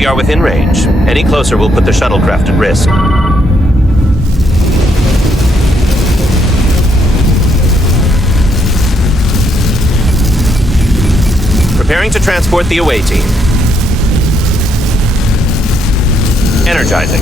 We are within range. Any closer will put the shuttlecraft at risk. Preparing to transport the away team. Energizing.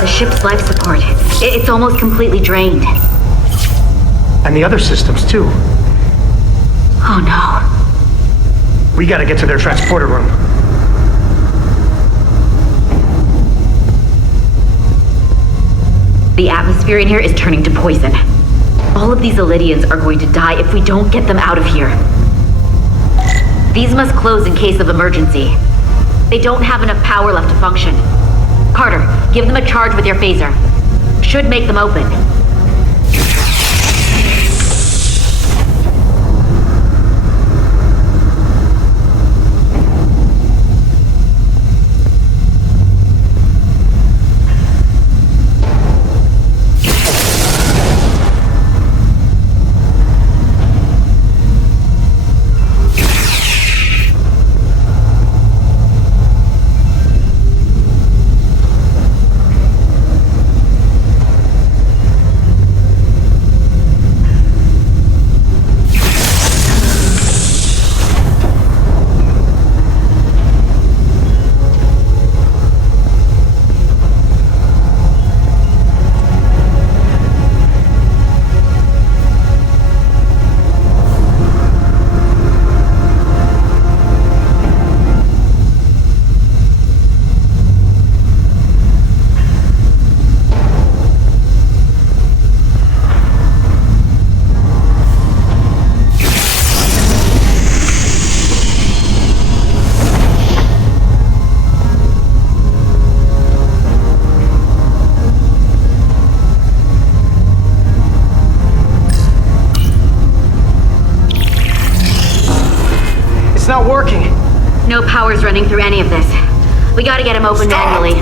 The ship's life support. It's almost completely drained. And the other systems, too. Oh no. We gotta get to their transporter room. The atmosphere in here is turning to poison. All of these Elydians are going to die if we don't get them out of here. These must close in case of emergency. They don't have enough power left to function. Carter, give them a charge with your phaser. Should make them open. It's not working. No power's running through any of this. We gotta get him open manually.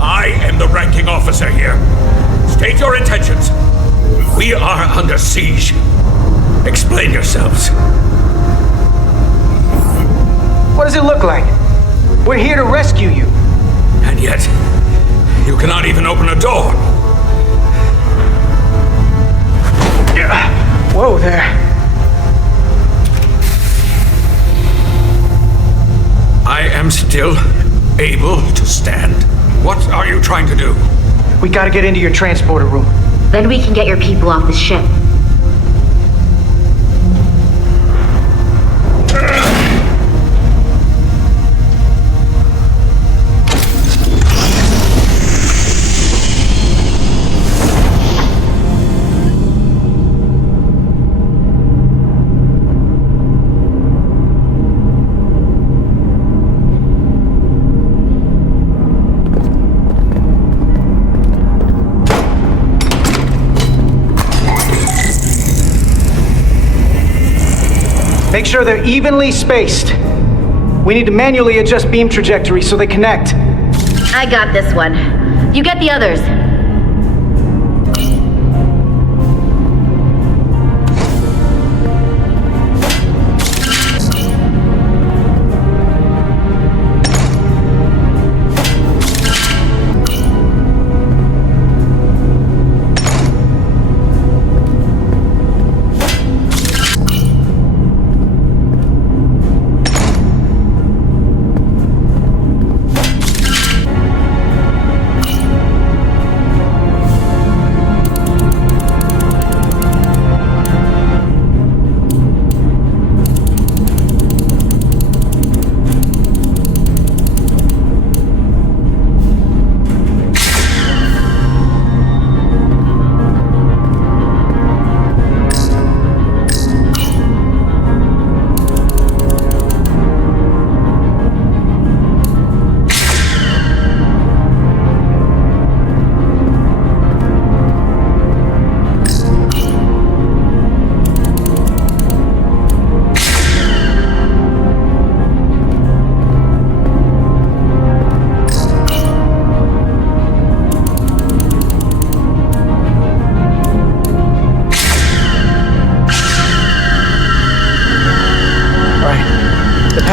I am the ranking officer here. State your intentions. We are under siege. Explain yourselves. What does it look like? We're here to rescue you. And yet, you cannot even open a door. Whoa there. I am still able to stand. What are you trying to do? We gotta get into your transporter room. Then we can get your people off the ship. Make sure they're evenly spaced. We need to manually adjust beam trajectory so they connect. I got this one. You get the others.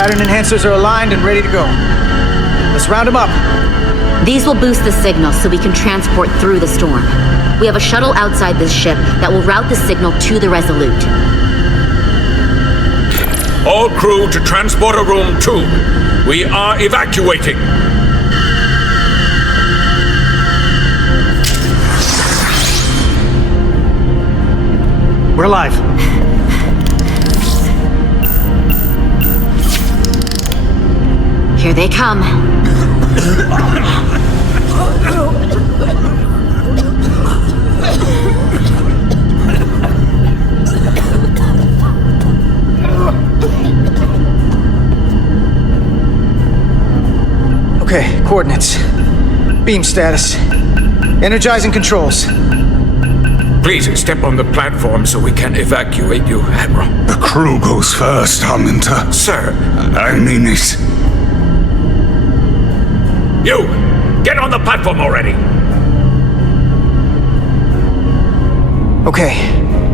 pattern enhancers are aligned and ready to go. Let's round them up. These will boost the signal so we can transport through the storm. We have a shuttle outside this ship that will route the signal to the Resolute. All crew to Transporter Room 2. We are evacuating. We're alive. Here they come. Okay, coordinates. Beam status. Energizing controls. Please step on the platform so we can evacuate you, Admiral. The crew goes first, Hunter. Sir, I mean it. you! Get on the platform already! Okay,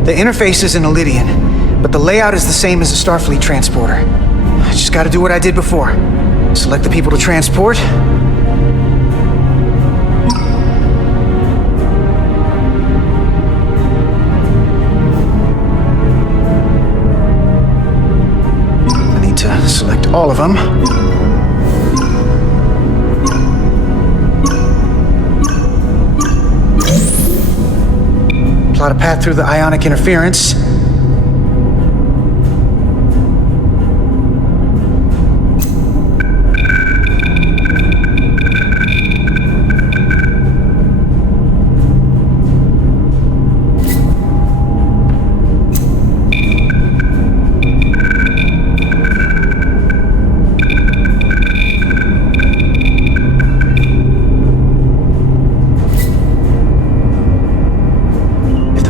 the interface is in Iridian, but the layout is the same as a Starfleet transporter. I just gotta do what I did before. Select the people to transport. I need to select all of them. Plot a path through the ionic interference.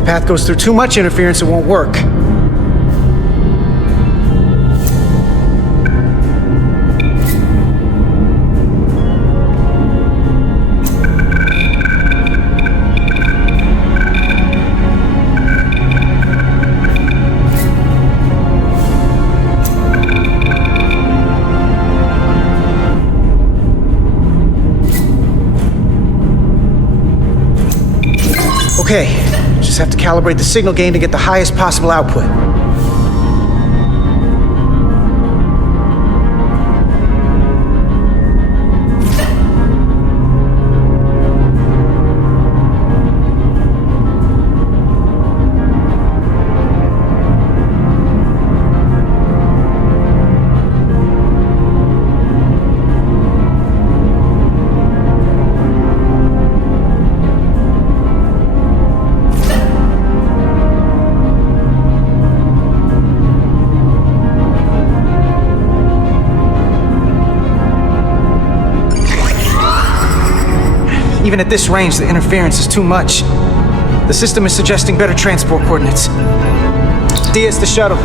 Path goes through too much interference, it won't work. Okay. Just have to calibrate the signal gain to get the highest possible output. Even at this range, the interference is too much. The system is suggesting better transport coordinates. Diaz, the shuttle.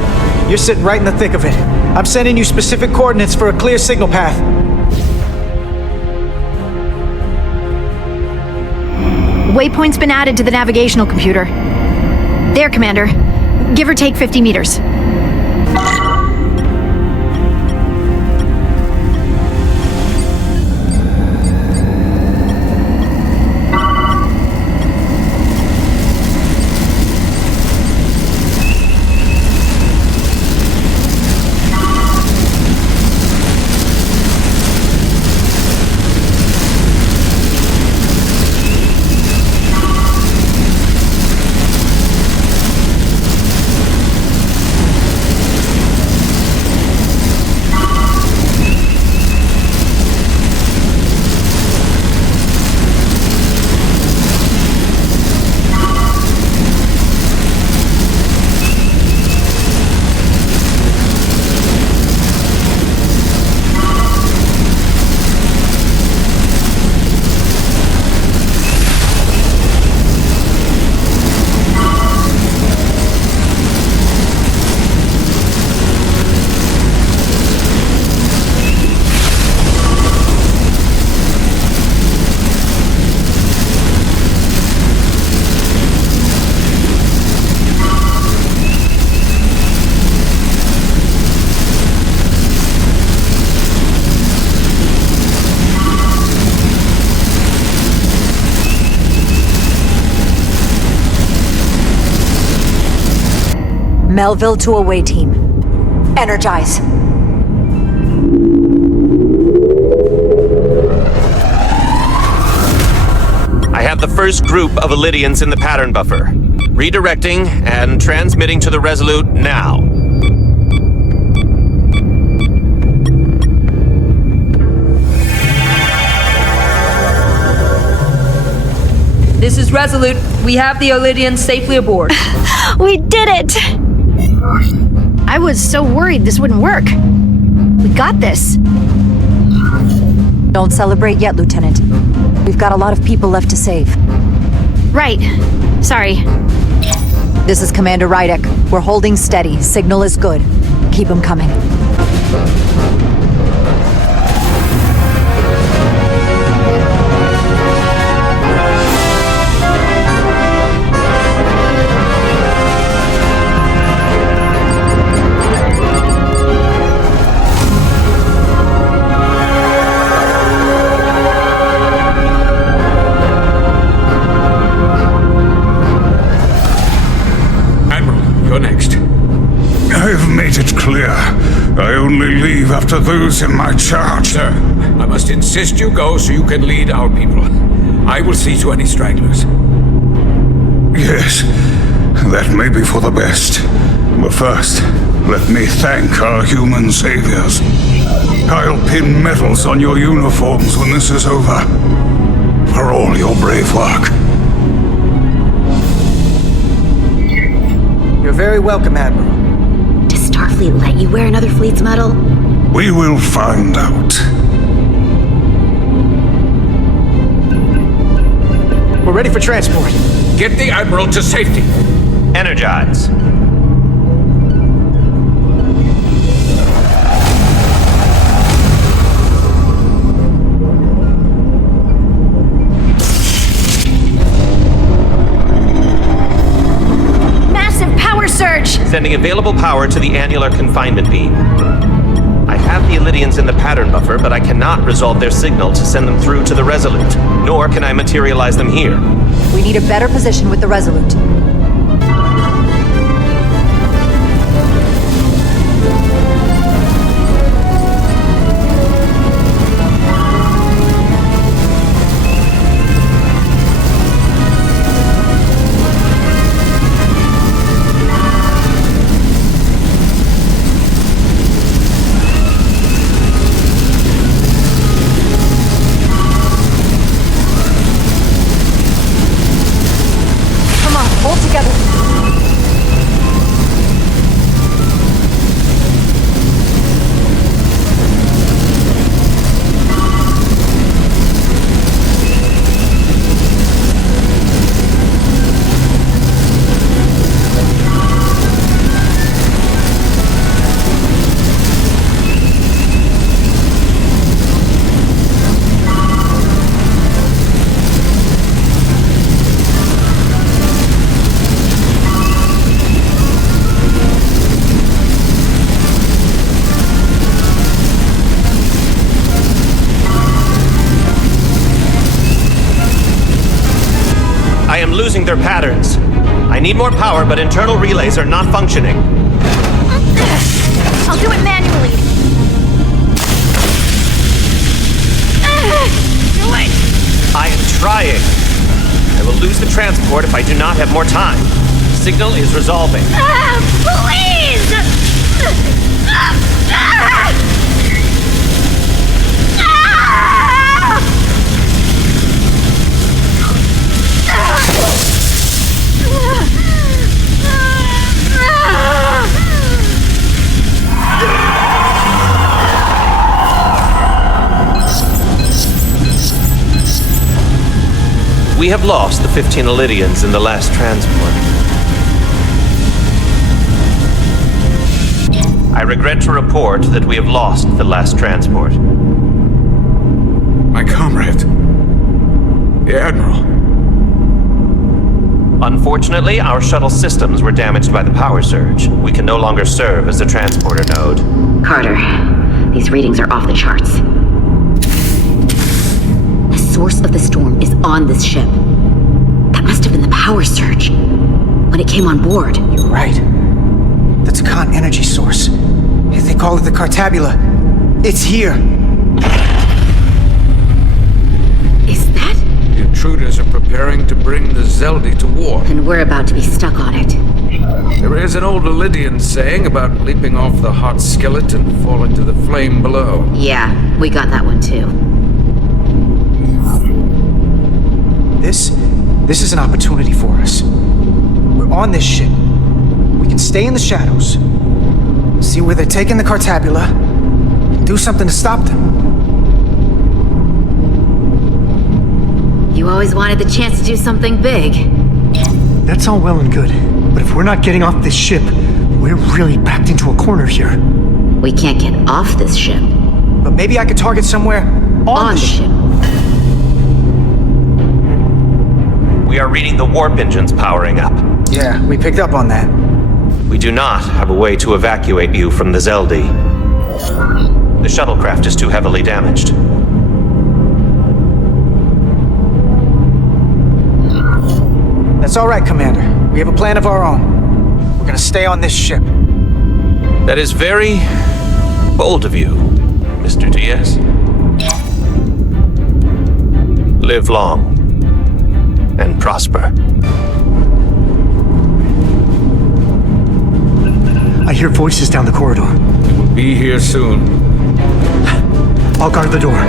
You're sitting right in the thick of it. I'm sending you specific coordinates for a clear signal path. Waypoint's been added to the navigational computer. There, Commander. Give or take 50 meters. Melville to away team. Energize. I have the first group of Illydians in the pattern buffer. Redirecting and transmitting to the Resolute now. This is Resolute. We have the Illydians safely aboard. We did it! I was so worried this wouldn't work. We got this. Don't celebrate yet, Lieutenant. We've got a lot of people left to save. Right. Sorry. This is Commander Rydek. We're holding steady. Signal is good. Keep them coming. I only leave after those in my charge. Sir, I must insist you go so you can lead our people. I will see to any stragglers. Yes, that may be for the best. But first, let me thank our human saviors. I'll pin medals on your uniforms when this is over. For all your brave work. You're very welcome, Admiral. Does Starfleet let you wear another fleet's medal? We will find out. We're ready for transport. Get the Admiral to safety. Energize. Massive power surge! Sending available power to the annular confinement beam. I have the Illydians in the pattern buffer, but I cannot resolve their signal to send them through to the Resolute, nor can I materialize them here. We need a better position with the Resolute. Losing their patterns. I need more power, but internal relays are not functioning. I'll do it manually. Do it! I am trying. I will lose the transport if I do not have more time. Signal is resolving. Please! We have lost the 15 Illydians in the last transport. I regret to report that we have lost the last transport. My comrade. The Admiral. Unfortunately, our shuttle systems were damaged by the power surge. We can no longer serve as a transporter node. Carter, these readings are off the charts. The source of the storm is on this ship. That must have been the power surge when it came on board. You're right. The Takan energy source. If they call it the Cartabula, it's here. Is that? The intruders are preparing to bring the Xeldi to war. And we're about to be stuck on it. There is an old Illidian saying about leaping off the hot skillet and falling to the flame below. Yeah, we got that one too. This is an opportunity for us. We're on this ship. We can stay in the shadows, see where they're taking the Cartabula, and do something to stop them. You always wanted the chance to do something big. That's all well and good, but if we're not getting off this ship, we're really backed into a corner here. We can't get off this ship. But maybe I could target somewhere on the ship. We are reading the warp engines powering up. Yeah, we picked up on that. We do not have a way to evacuate you from the Xeldi. The shuttlecraft is too heavily damaged. That's all right, Commander. We have a plan of our own. We're gonna stay on this ship. That is very bold of you, Mr. Diaz. Live long and prosper. I hear voices down the corridor. We'll be here soon. I'll guard the door.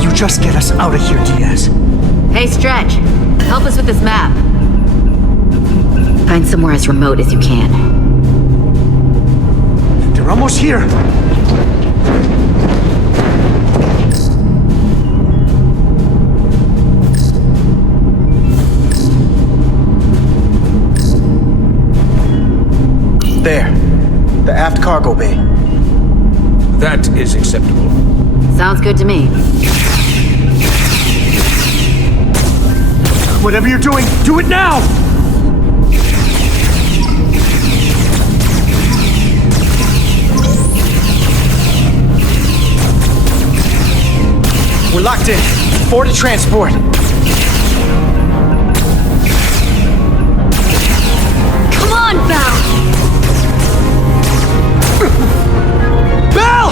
You just get us out of here, Diaz. Hey, Stretch. Help us with this map. Find somewhere as remote as you can. They're almost here. There. The aft cargo bay. That is acceptable. Sounds good to me. Whatever you're doing, do it now! We're locked in. Board to transport. Come on, Val! Bell!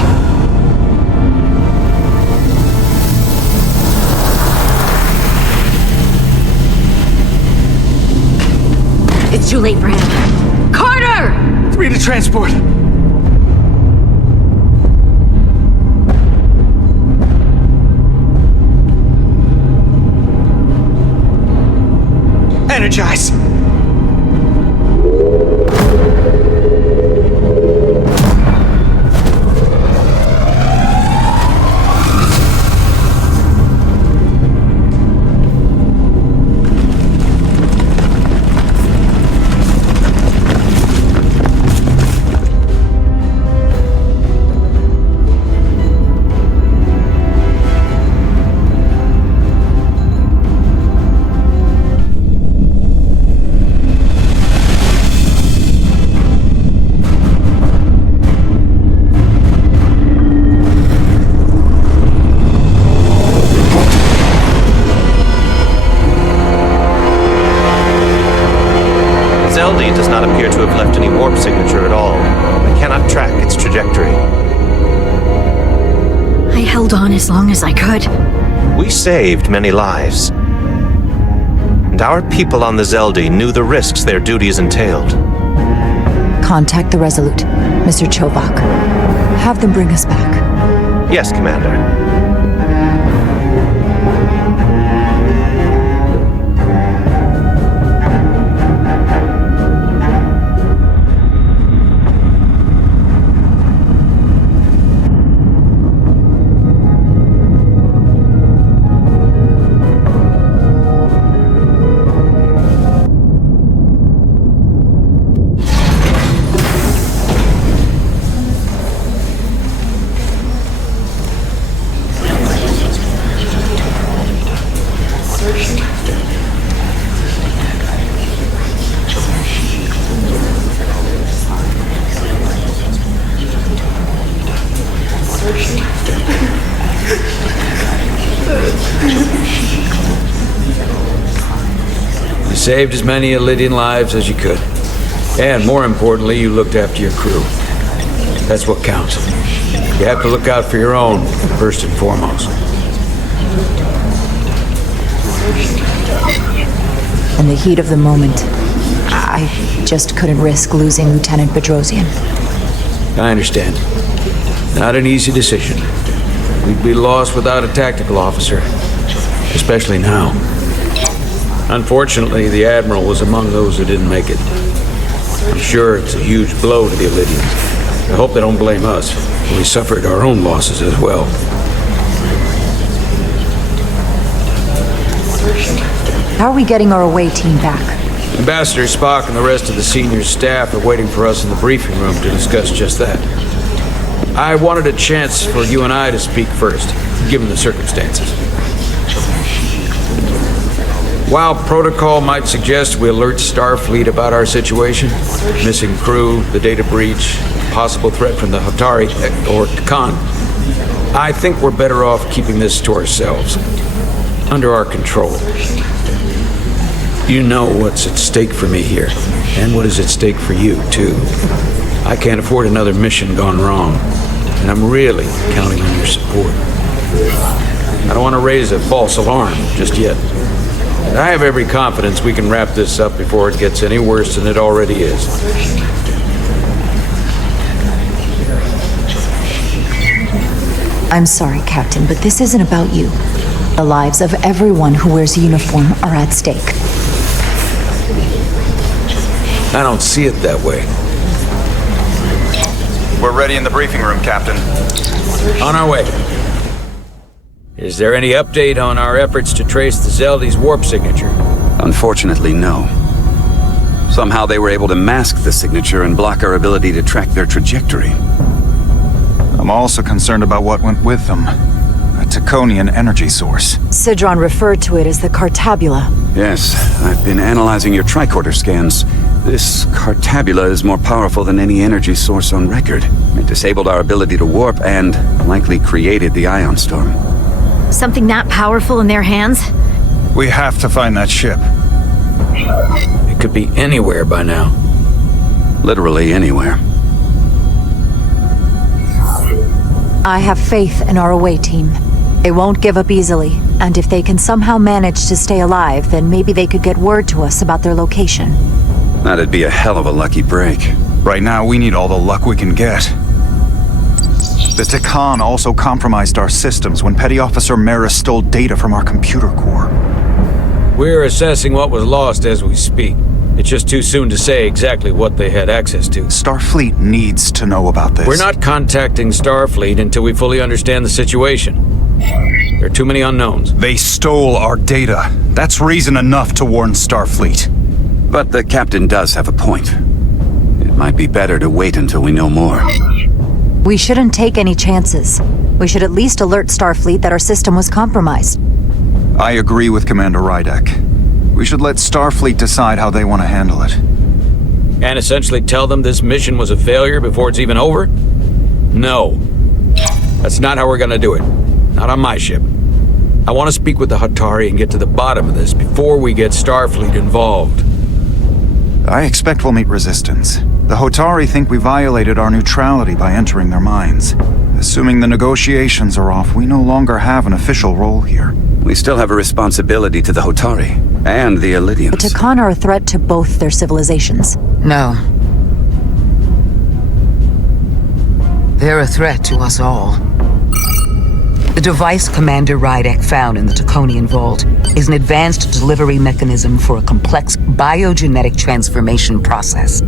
It's too late for him. Carter! 3 to transport. Energize. Xeldi does not appear to have left any warp signature at all. I cannot track its trajectory. I held on as long as I could. We saved many lives. And our people on the Xeldi knew the risks their duties entailed. Contact the Resolute, Mr. Chovak. Have them bring us back. Yes, Commander. You saved as many Illidian lives as you could. And more importantly, you looked after your crew. That's what counts. You have to look out for your own, first and foremost. In the heat of the moment, I just couldn't risk losing Lieutenant Bedrosian. I understand. Not an easy decision. We'd be lost without a tactical officer. Especially now. Unfortunately, the Admiral was among those who didn't make it. I'm sure it's a huge blow to the Illydians. I hope they don't blame us. We suffered our own losses as well. How are we getting our away team back? Ambassador Spock and the rest of the senior staff are waiting for us in the briefing room to discuss just that. I wanted a chance for you and I to speak first, given the circumstances. While protocol might suggest we alert Starfleet about our situation, missing crew, the data breach, possible threat from the Hatari or Khan, I think we're better off keeping this to ourselves, under our control. You know what's at stake for me here, and what is at stake for you, too. I can't afford another mission gone wrong, and I'm really counting on your support. I don't want to raise a false alarm just yet. I have every confidence we can wrap this up before it gets any worse than it already is. I'm sorry, Captain, but this isn't about you. The lives of everyone who wears a uniform are at stake. I don't see it that way. We're ready in the briefing room, Captain. On our way. Is there any update on our efforts to trace the Xeldi's warp signature? Unfortunately, no. Somehow they were able to mask the signature and block our ability to track their trajectory. I'm also concerned about what went with them. A Taconian energy source. Sidron referred to it as the Cartabula. Yes, I've been analyzing your tricorder scans. This Cartabula is more powerful than any energy source on record. It disabled our ability to warp and likely created the ion storm. Something that powerful in their hands? We have to find that ship. It could be anywhere by now. Literally anywhere. I have faith in our away team. They won't give up easily, and if they can somehow manage to stay alive, then maybe they could get word to us about their location. That'd be a hell of a lucky break. Right now, we need all the luck we can get. The Takan also compromised our systems when Petty Officer Mera stole data from our computer core. We're assessing what was lost as we speak. It's just too soon to say exactly what they had access to. Starfleet needs to know about this. We're not contacting Starfleet until we fully understand the situation. There are too many unknowns. They stole our data. That's reason enough to warn Starfleet. But the captain does have a point. It might be better to wait until we know more. We shouldn't take any chances. We should at least alert Starfleet that our system was compromised. I agree with Commander Rydek. We should let Starfleet decide how they want to handle it. And essentially tell them this mission was a failure before it's even over? No. That's not how we're gonna do it. Not on my ship. I want to speak with the Hatari and get to the bottom of this before we get Starfleet involved. I expect we'll meet resistance. The Hotari think we violated our neutrality by entering their minds. Assuming the negotiations are off, we no longer have an official role here. We still have a responsibility to the Hotari and the Illydians. The Takan are a threat to both their civilizations. No. They're a threat to us all. The device Commander Rydek found in the Taconian vault is an advanced delivery mechanism for a complex biogenetic transformation process.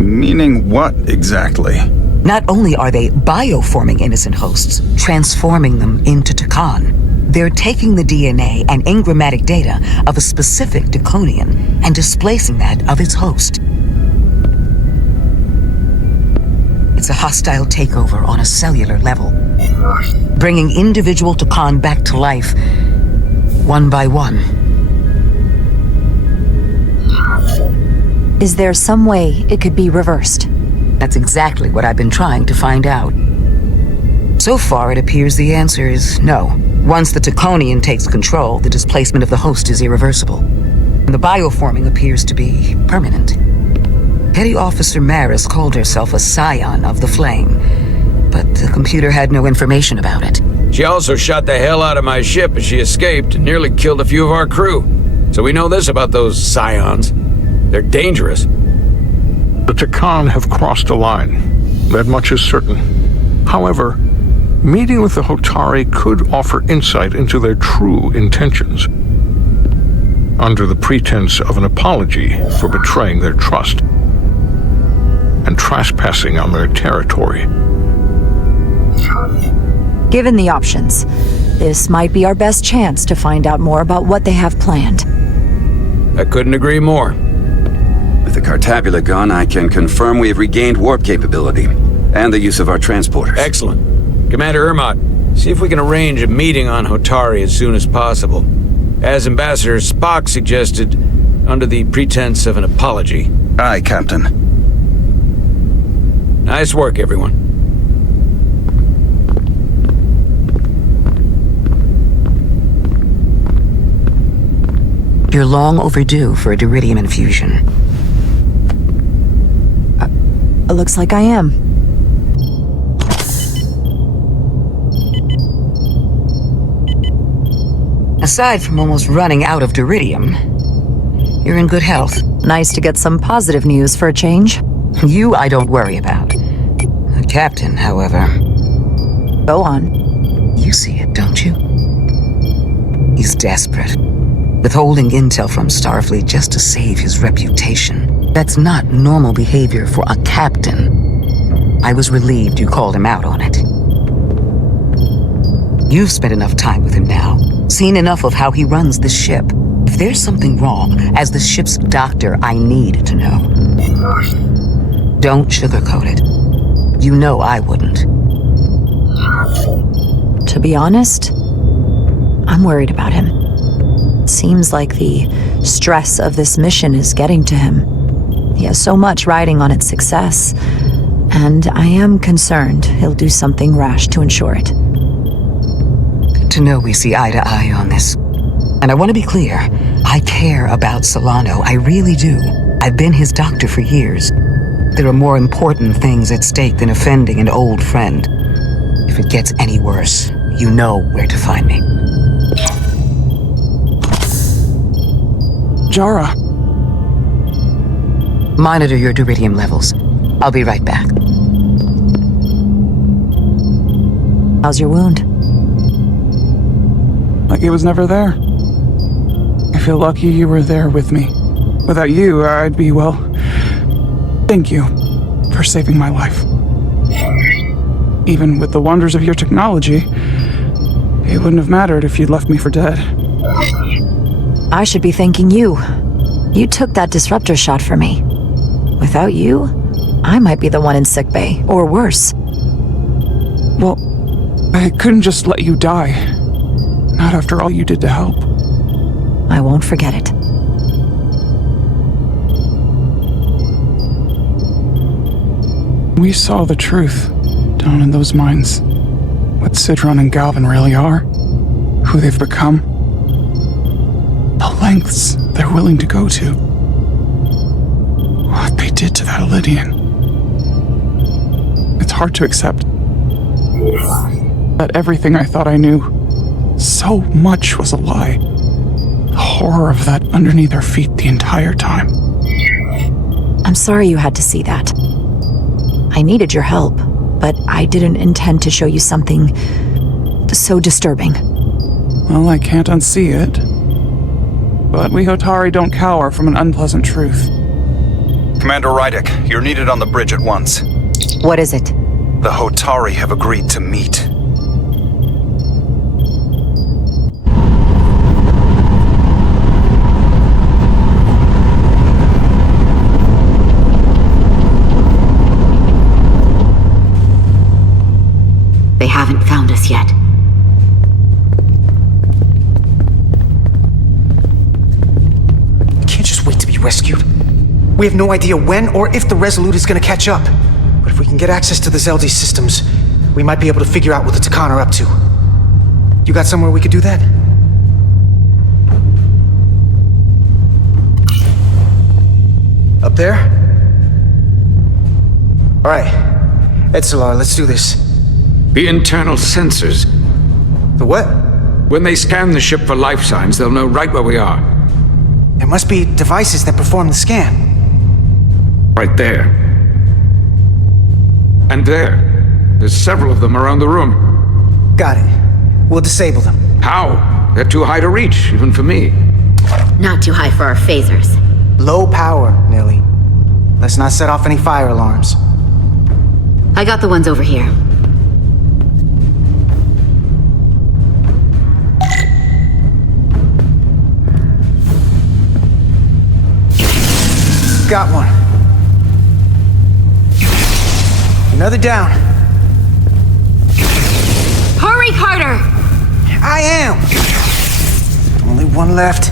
Meaning what, exactly? Not only are they bioforming innocent hosts, transforming them into Takan, they're taking the DNA and engrammatic data of a specific Taconian and displacing that of its host. It's a hostile takeover on a cellular level, bringing individual Takan back to life, one by one. Is there some way it could be reversed? That's exactly what I've been trying to find out. So far, it appears the answer is no. Once the Taconian takes control, the displacement of the host is irreversible. And the bioforming appears to be permanent. Petty Officer Maris called herself a scion of the Flame, but the computer had no information about it. She also shot the hell out of my ship as she escaped and nearly killed a few of our crew. So we know this about those scions. They're dangerous. The Takan have crossed a line. That much is certain. However, meeting with the Hotari could offer insight into their true intentions, under the pretense of an apology for betraying their trust and trespassing on their territory. Given the options, this might be our best chance to find out more about what they have planned. I couldn't agree more. With the Cartabula gone, I can confirm we have regained warp capability and the use of our transporters. Excellent. Commander Ermot, see if we can arrange a meeting on Hotari as soon as possible. As Ambassador Spock suggested, under the pretense of an apology. Aye, Captain. Nice work, everyone. You're long overdue for a duridium infusion. It looks like I am. Aside from almost running out of duridium, you're in good health. Nice to get some positive news for a change. You I don't worry about. The captain, however... Go on. You see it, don't you? He's desperate. Withholding intel from Starfleet just to save his reputation. That's not normal behavior for a captain. I was relieved you called him out on it. You've spent enough time with him now, seen enough of how he runs the ship. If there's something wrong, as the ship's doctor, I need to know. Don't sugarcoat it. You know I wouldn't. To be honest, I'm worried about him. Seems like the stress of this mission is getting to him. He has so much riding on its success, and I am concerned he'll do something rash to ensure it. Good to know we see eye to eye on this. And I want to be clear, I care about Solano, I really do. I've been his doctor for years. There are more important things at stake than offending an old friend. If it gets any worse, you know where to find me. Jara. Monitor your duridium levels. I'll be right back. How's your wound? Like it was never there. I feel lucky you were there with me. Without you, I'd be, well... Thank you for saving my life. Even with the wonders of your technology, it wouldn't have mattered if you'd left me for dead. I should be thanking you. You took that disruptor shot for me. Without you, I might be the one in sickbay, or worse. Well, I couldn't just let you die. Not after all you did to help. I won't forget it. We saw the truth down in those mines. What Sidron and Galvin really are. Who they've become. The lengths they're willing to go to. What they did to that Lydian. It's hard to accept that everything I thought I knew, so much was a lie. The horror of that underneath our feet the entire time. I'm sorry you had to see that. I needed your help, but I didn't intend to show you something so disturbing. Well, I can't unsee it. But we Hotari don't cower from an unpleasant truth. Commander Rydek, you're needed on the bridge at once. What is it? The Hotari have agreed to meet. They haven't found us yet. We can't just wait to be rescued. We have no idea when or if the Resolute is gonna catch up. But if we can get access to the Xeldi systems, we might be able to figure out what the Takan are up to. You got somewhere we could do that? Up there? Alright. Etzelar, let's do this. The internal sensors. The what? When they scan the ship for life signs, they'll know right where we are. There must be devices that perform the scan. Right there. And there. There's several of them around the room. Got it. We'll disable them. How? They're too high to reach, even for me. Not too high for our phasers. Low power, Nilly. Let's not set off any fire alarms. I got the ones over here. Got one. Another down. Hurry, Carter! I am! Only one left.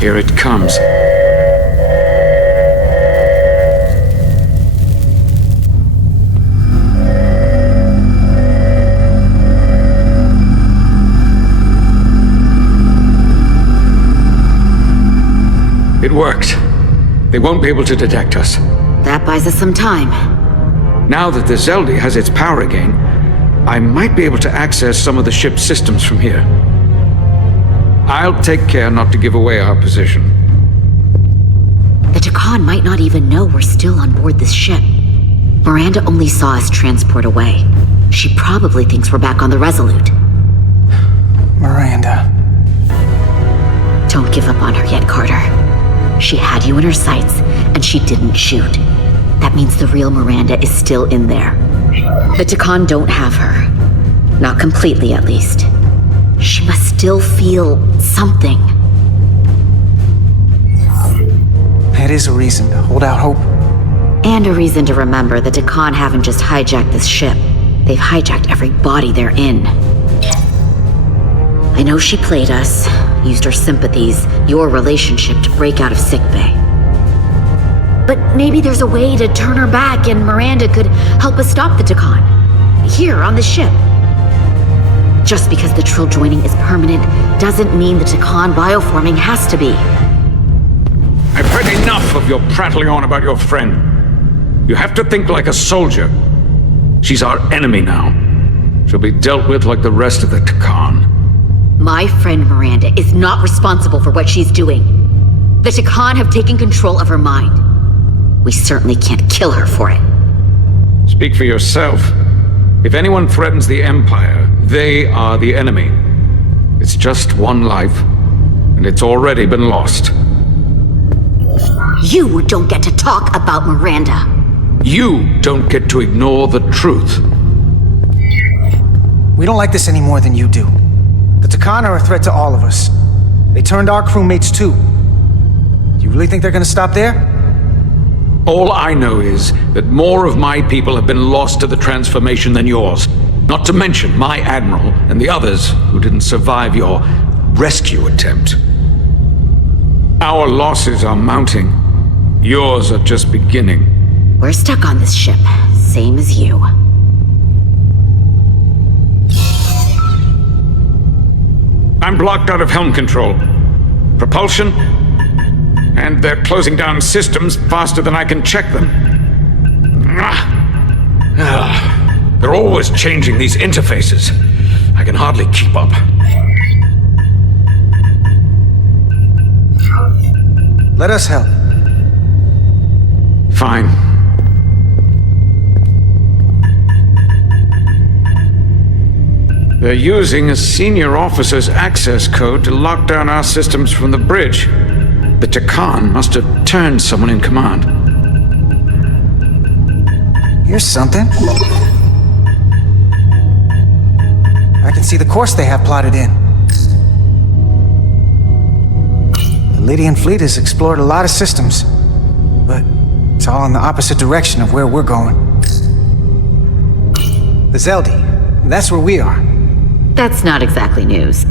Here it comes. It worked. They won't be able to detect us. That buys us some time. Now that the Xeldi has its power again, I might be able to access some of the ship's systems from here. I'll take care not to give away our position. The Takan might not even know we're still on board this ship. Miranda only saw us transport away. She probably thinks we're back on the Resolute. Miranda. Don't give up on her yet, Carter. She had you in her sights, and she didn't shoot. That means the real Miranda is still in there. The Takan don't have her. Not completely, at least. She must still feel something. That is a reason to hold out hope. And a reason to remember the Takan haven't just hijacked this ship. They've hijacked every body they're in. I know she played us, used our sympathies, your relationship to break out of sickbay. But maybe there's a way to turn her back and Miranda could help us stop the Takan. Here, on the ship. Just because the Trill joining is permanent doesn't mean the Takan bioforming has to be. I've heard enough of your prattling on about your friend. You have to think like a soldier. She's our enemy now. She'll be dealt with like the rest of the Takan. My friend Miranda is not responsible for what she's doing. The Takan have taken control of her mind. We certainly can't kill her for it. Speak for yourself. If anyone threatens the Empire, they are the enemy. It's just one life, and it's already been lost. You don't get to talk about Miranda. You don't get to ignore the truth. We don't like this any more than you do. The Takan are a threat to all of us. They turned our crewmates too. Do you really think they're gonna stop there? All I know is that more of my people have been lost to the transformation than yours. Not to mention my admiral and the others who didn't survive your rescue attempt. Our losses are mounting. Yours are just beginning. We're stuck on this ship, same as you. I'm blocked out of helm control. Propulsion? And they're closing down systems faster than I can check them. They're always changing these interfaces. I can hardly keep up. Let us help. Fine. They're using a senior officer's access code to lock down our systems from the bridge. The Takan must have turned someone in command. Here's something. I can see the course they have plotted in. The Lydian fleet has explored a lot of systems, but it's all in the opposite direction of where we're going. The Xeldi, that's where we are. That's not exactly news.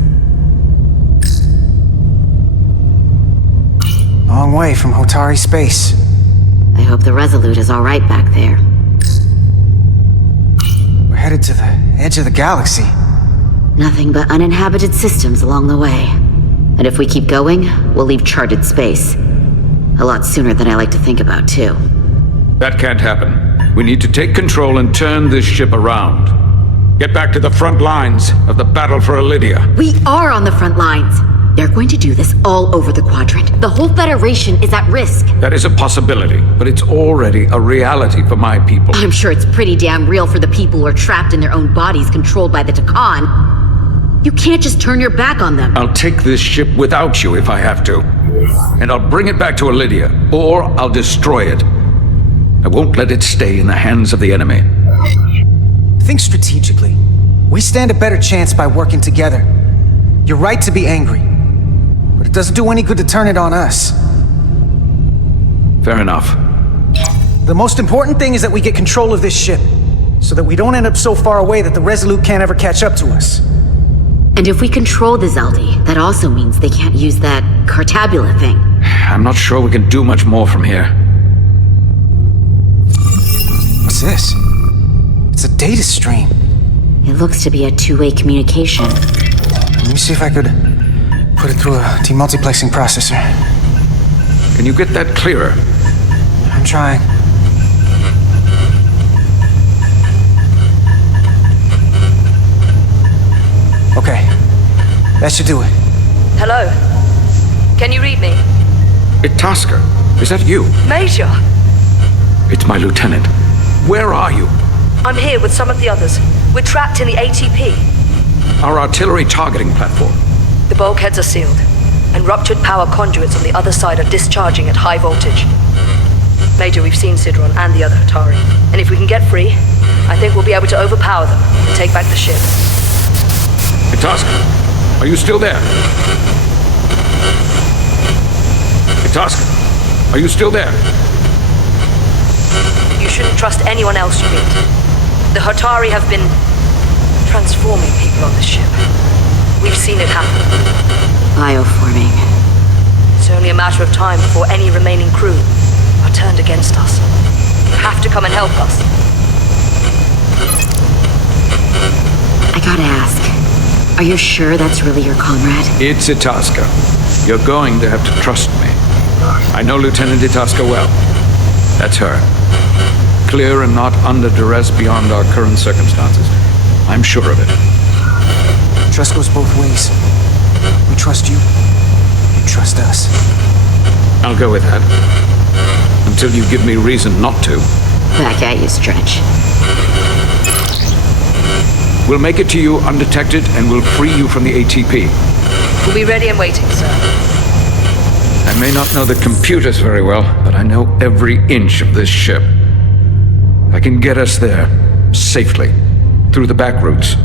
Long way from Hotari space. I hope the Resolute is all right back there. We're headed to the edge of the galaxy. Nothing but uninhabited systems along the way. And if we keep going, we'll leave charted space. A lot sooner than I like to think about, too. That can't happen. We need to take control and turn this ship around. Get back to the front lines of the battle for Elydia. We are on the front lines. They're going to do this all over the Quadrant. The whole Federation is at risk. That is a possibility, but it's already a reality for my people. I'm sure it's pretty damn real for the people who are trapped in their own bodies controlled by the Takan. You can't just turn your back on them. I'll take this ship without you if I have to. And I'll bring it back to Elydia, or I'll destroy it. I won't let it stay in the hands of the enemy. Think strategically. We stand a better chance by working together. You're right to be angry, but it doesn't do any good to turn it on us. Fair enough. The most important thing is that we get control of this ship, so that we don't end up so far away that the Resolute can't ever catch up to us. And if we control the Xeldi, that also means they can't use that Cartabula thing. I'm not sure we can do much more from here. What's this? It's a data stream. It looks to be a two-way communication. Let me see if I could put it through a demultiplexing processor. Can you get that clearer? I'm trying. Okay. That should do it. Hello? Can you read me? Itasca, is that you? Major! It's my lieutenant. Where are you? I'm here with some of the others. We're trapped in the ATP. Our artillery targeting platform. The bulkheads are sealed, and ruptured power conduits on the other side are discharging at high voltage. Major, we've seen Sidron and the other Hatari, and if we can get free, I think we'll be able to overpower them and take back the ship. Itasca, are you still there? Itasca, are you still there? You shouldn't trust anyone else you meet. The Hatari have been transforming people on this ship. We've seen it happen. Bioforming. It's only a matter of time before any remaining crew are turned against us. You have to come and help us. I gotta ask, are you sure that's really your comrade? It's Itasca. You're going to have to trust me. I know Lieutenant Itasca well. That's her. Clear and not under duress beyond our current circumstances. I'm sure of it. Trust goes both ways. We trust you. You trust us. I'll go with that. Until you give me reason not to. Back at you, Stretch. We'll make it to you undetected and we'll free you from the ATP. We'll be ready and waiting, sir. I may not know the computers very well, but I know every inch of this ship. I can get us there, safely, through the back routes.